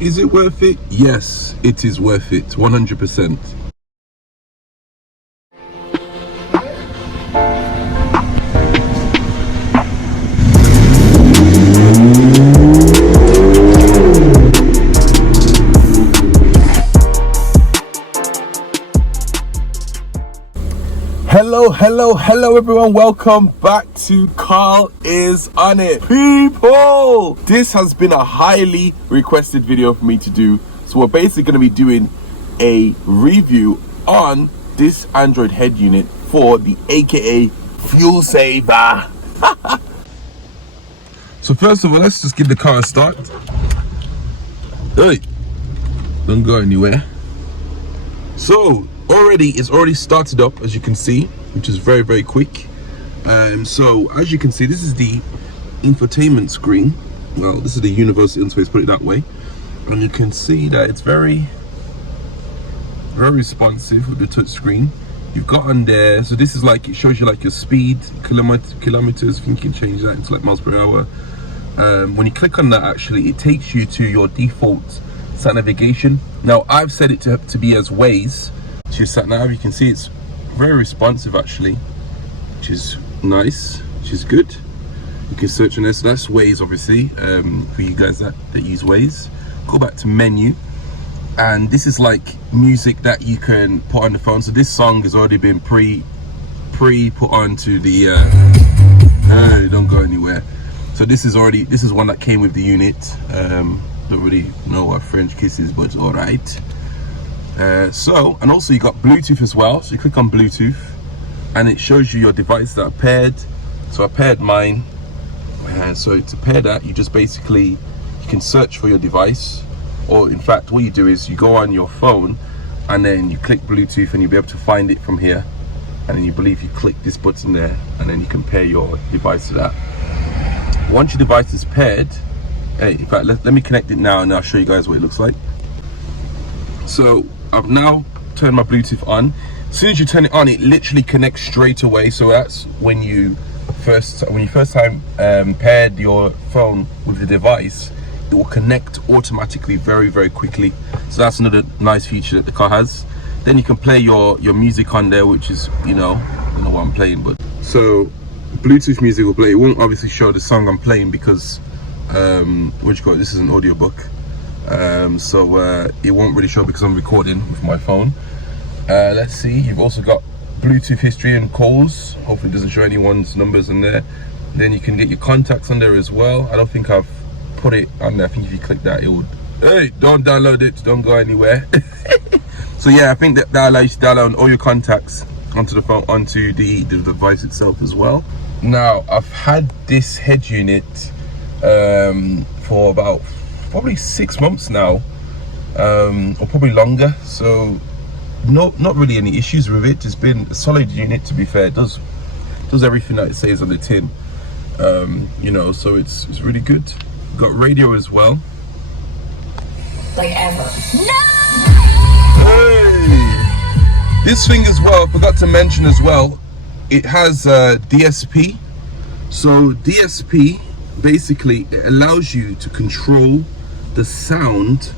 Is it worth it? Yes, it is worth it, 100%. Hello everyone, welcome back to Carl is on it. People, this has been a highly requested video for me to do, so we're basically going to be doing a review on this Android head unit for the aka fuel saver. So first of all, let's just give the car a start. Hey, don't go anywhere. So it's already started up, as you can see, which is very quick. So as you can see, this is the infotainment screen. Well, this is the universal interface, put it that way, and you can see that it's very responsive with the touch screen. You've got on there, so this is like, it shows you like your speed, kilometers. I think you can change that into like miles per hour. When you click on that, actually it takes you to your default sat navigation. Now I've set it to be as Waze to your Sat-Nav. You can see it's very responsive actually, which is nice, which is good. You can search on this, so that's Waze obviously, for you guys that use Waze. Go back to menu, and this is like music that you can put on the phone. So this song has already been pre put onto the don't go anywhere. So this is one that came with the unit. Don't really know what French kiss is, but it's all right. So, and also you got Bluetooth as well. So you click on Bluetooth and it shows you your devices that are paired. So I paired mine, and so to pair that, you just basically, you can search for your device, or in fact what you do is you go on your phone and then you click Bluetooth and you'll be able to find it from here, and then you click this button there, and then you can pair your device to that. Once your device is paired, hey, in fact let me connect it now and I'll show you guys what it looks like. So I've now turned my Bluetooth on. As soon as you turn it on, it literally connects straight away. So that's when you first time paired your phone with the device, it will connect automatically very quickly. So that's another nice feature that the car has. Then you can play your music on there, which is, I don't know what I'm playing, but so Bluetooth music will play. It won't obviously show the song I'm playing because this is an audiobook. So it won't really show because I'm recording with my phone. Let's see, you've also got Bluetooth history and calls. Hopefully it doesn't show anyone's numbers on there. Then you can get your contacts on there as well. I don't think I've put it on there. I think if you click that, it would, hey, don't download it, don't go anywhere. So yeah, I think that allows you to download all your contacts onto the phone, onto the device itself as well. Now I've had this head unit for about probably 6 months now, or probably longer, so not really any issues with it. It's been a solid unit, to be fair. It does everything that it says on the tin, so it's really good. Got radio as well, like ever. No! Hey! This thing as well, I forgot to mention as well, it has DSP. So DSP, basically it allows you to control the sound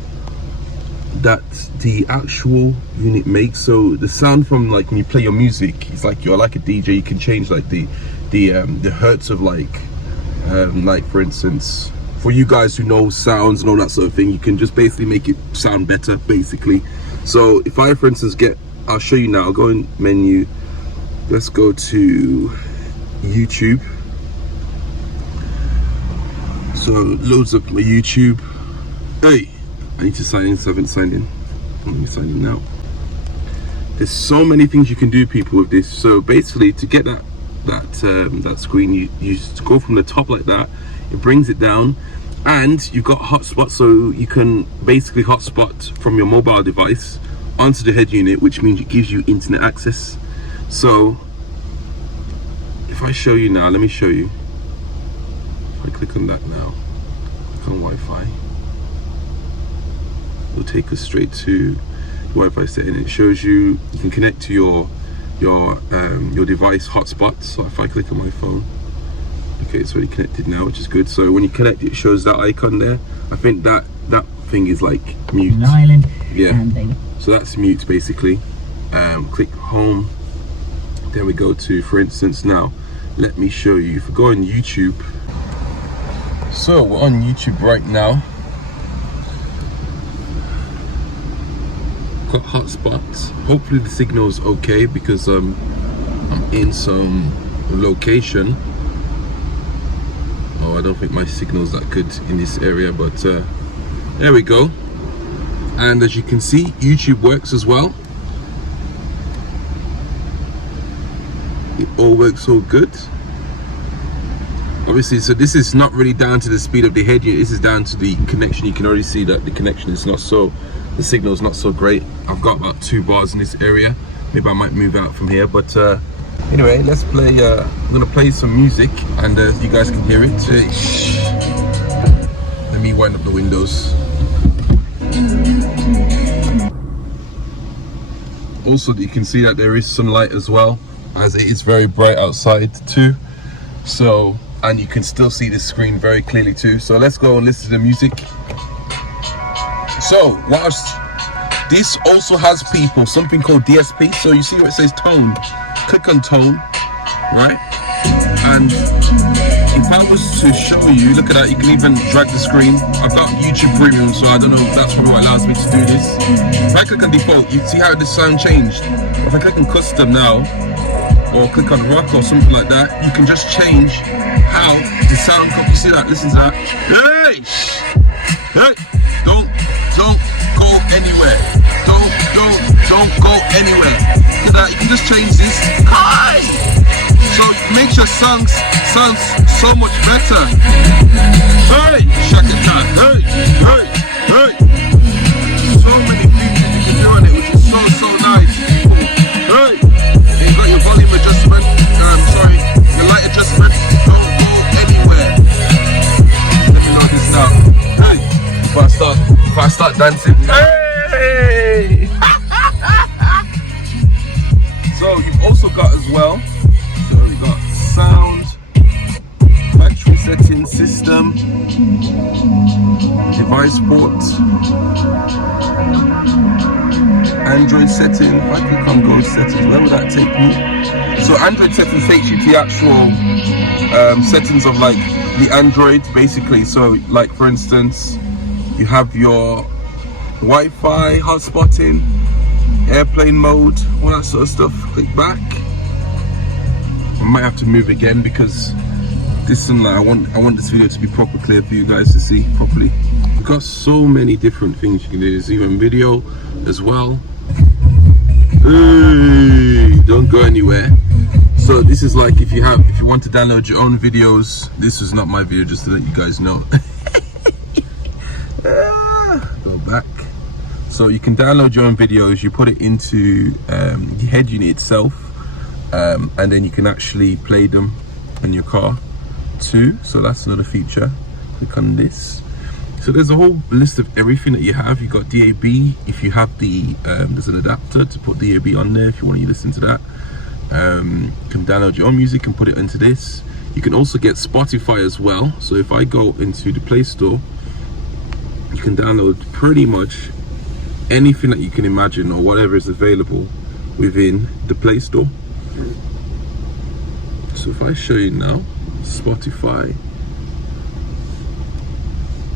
that the actual unit makes. So the sound from, like, when you play your music, it's like you're like a DJ. You can change like the hertz of like for instance, for you guys who know sounds and all that sort of thing, you can just basically make it sound better basically. So if I, for instance, I'll show you now. I'll go in menu, let's go to YouTube. So it loads up my YouTube. Hey, I need to sign in, so I haven't signed in. Let me sign in now. There's so many things you can do, people, with this. So basically, to get that screen, you just go from the top like that. It brings it down, and you've got hotspot, so you can basically hotspot from your mobile device onto the head unit, which means it gives you internet access. So if I show you now, let me show you. If I click on that now, click on Wi-Fi, it'll take us straight to the Wi-Fi setting. It shows you can connect to your device hotspot. So if I click on my phone, okay, it's already connected now, which is good. So when you connect, it shows that icon there. I think that thing is like mute. An island. Yeah. And they So that's mute basically. Click home. Then we go to, for instance, now let me show you. If we go on YouTube, so we're on YouTube right now. Got hotspots. Hopefully the signal's okay because I'm in some location. Oh, I don't think my signal's that good in this area, but there we go. And as you can see, YouTube works as well. It all works so good. Obviously, so this is not really down to the speed of the head unit. This is down to the connection. You can already see that the connection is not so, the signal is not so great. I've got about 2 bars in this area. Maybe I might move out from here, but anyway, let's play. I'm gonna play some music, and you guys can hear it. Let me wind up the windows. Also, you can see that there is sunlight as well, as it is very bright outside too. So, and you can still see the screen very clearly too. So let's go and listen to the music. So this also has people something called DSP. So you see where it says tone, click on tone, right? And if I was to show you, look at that, you can even drag the screen. I've got YouTube Premium, so I don't know if that's probably what allows me to do this. If I click on default, you see how the sound changed. If I click on custom now, or click on rock or something like that, you can just change how the sound comes. You see that? Listen to that. Hey! Hey! Don't go anywhere. Don't go anywhere. Look at that. You can just change this. So it makes your songs sound so much better. Hey! Shaka Khan. Hey! Hey! Hey! So many things that you can do on it, which is so nice. Hey! You got your volume adjustment. Sorry, your light adjustment. Don't go anywhere. Let me know this now. Hey! If I start dancing. Hey! So you've also got as well. So we got sound, factory setting, system, device port, Android setting. If I click on go settings, where would that take me? So Android settings takes you to the actual settings of like the Android basically. So like for instance, you have your Wi-Fi, hotspotting, airplane mode, all that sort of stuff. Click back. I might have to move again because this and like, I want this video to be proper clear for you guys to see properly. We've got so many different things you can do. There's even video as well. Hey, don't go anywhere. So this is like if you want to download your own videos. This is not my video, just to let you guys know. Go back. So you can download your own videos. You put it into the head unit itself, and then you can actually play them in your car too. So that's another feature. Click on this. So there's a whole list of everything that you have. You've got DAB. If you have the there's an adapter to put DAB on there if you want to listen to that. You can download your own music and put it into this. You can also get Spotify as well. So if I go into the Play Store, you can download pretty much anything that you can imagine or whatever is available within the Play Store. So if I show you now, Spotify,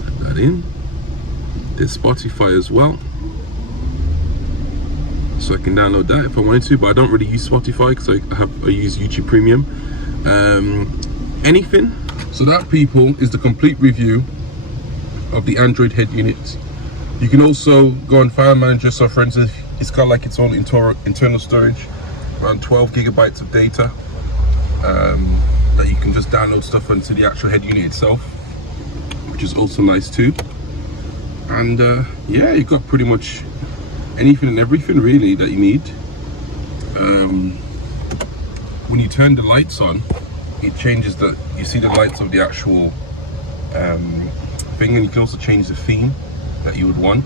type that in. There's Spotify as well. So I can download that if I wanted to, but I don't really use Spotify because I use YouTube Premium. Anything. So that, people, is the complete review of the Android head unit. You can also go on File Manager. So for instance, it's got like its own internal storage, around 12 gigabytes of data, that you can just download stuff onto the actual head unit itself, which is also nice too. And yeah, you've got pretty much anything and everything really that you need. When you turn the lights on, it changes the, you see the lights of the actual thing, and you can also change the theme that you would want.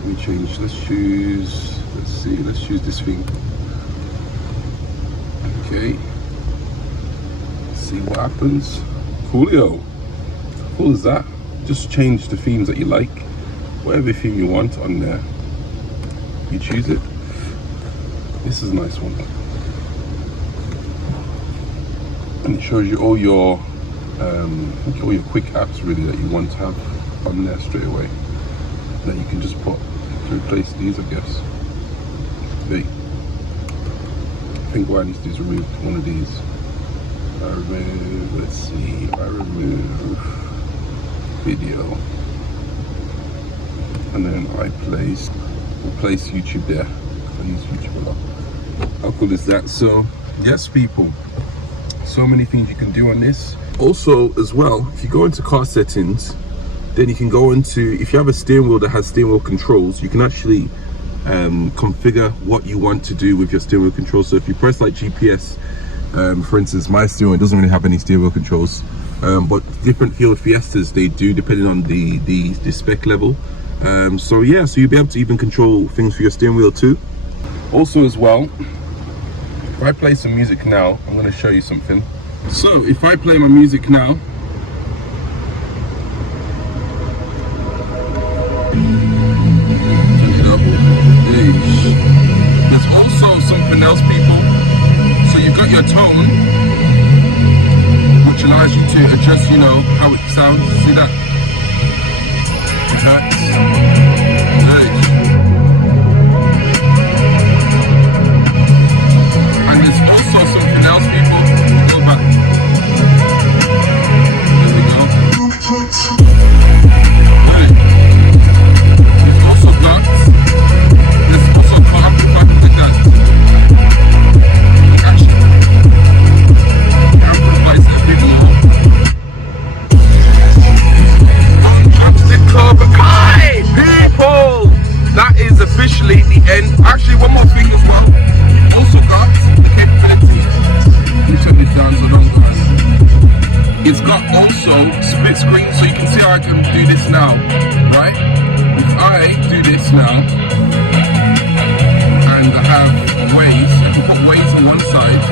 Let me change, let's choose this theme. Okay, let's see what happens. Coolio. How cool is that? just change the themes that you like. Whatever theme you want on there, you choose it. This is a nice one. And it shows you all your all your quick apps really that you want to have on there straight away. That you can just put to replace these, I guess. I think what I need to do is remove one of these. Let's see, I remove video, and then I replace YouTube there. I use YouTube a lot. How cool is that? So yes, people, so many things you can do on this. Also as well, if you go into car settings, then you can go into, if you have a steering wheel that has steering wheel controls, you can actually configure what you want to do with your steering wheel controls. So if you press like GPS, for instance, my steering wheel doesn't really have any steering wheel controls, but different Fiestas they do, depending on the spec level. So yeah, so you'll be able to even control things for your steering wheel too. Also as well, if I play some music now, I'm going to show you something. So if I play my music now, there's also something else, people. So you've got your tone, which allows you to adjust, you know, how it sounds. See that? And there's also something else, people. Go back. There we go. There's also got, there's also car amplifier like that. Actually, amplifies a bit more. Hi, people! That is officially the end. Actually, one more thing as well. Also got the capability. Let me turn this down so don't crash. It's got also split screen, so you can see how I can do this now, right? If I do this now, and I have Waze, I can put Waze on one side.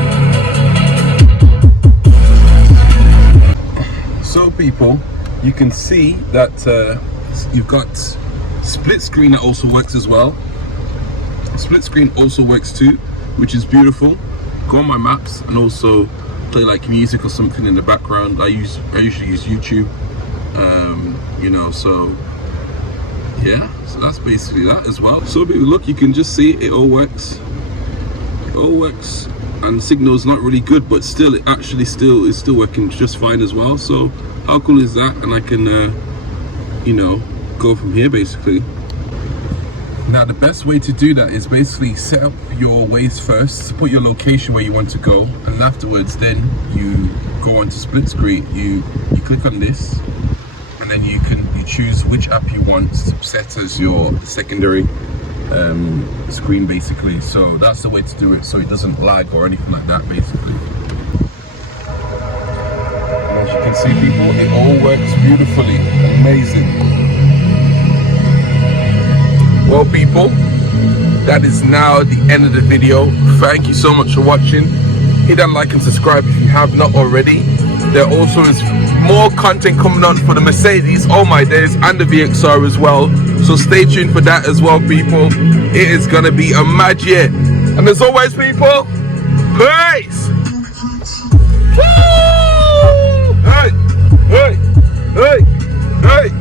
So people, you can see that you've got split screen that also works as well. Split screen also works too, which is beautiful. Go on my maps and also play like music or something in the background. I usually use YouTube, you know, so yeah, so that's basically that as well. So look, you can just see it all works. It all works, and the signal's not really good, but still it actually still is still working just fine as well. So how cool is that? And I can you know, go from here basically. Now the best way to do that is basically set up your Waze first, put your location where you want to go, and afterwards then you go on to split screen. You click on this, and then you choose which app you want set as your secondary screen basically. So that's the way to do it, so it doesn't lag or anything like that basically. And as you can see, people, it all works beautifully. Amazing. Well people, that is now the end of the video. Thank you so much for watching. Hit that like and subscribe if you have not already. There also is more content coming on for the Mercedes, oh my days, and the VXR as well. So stay tuned for that as well, people. It is gonna be a mad year. And as always, people, peace! Woo! Hey, hey, hey, hey.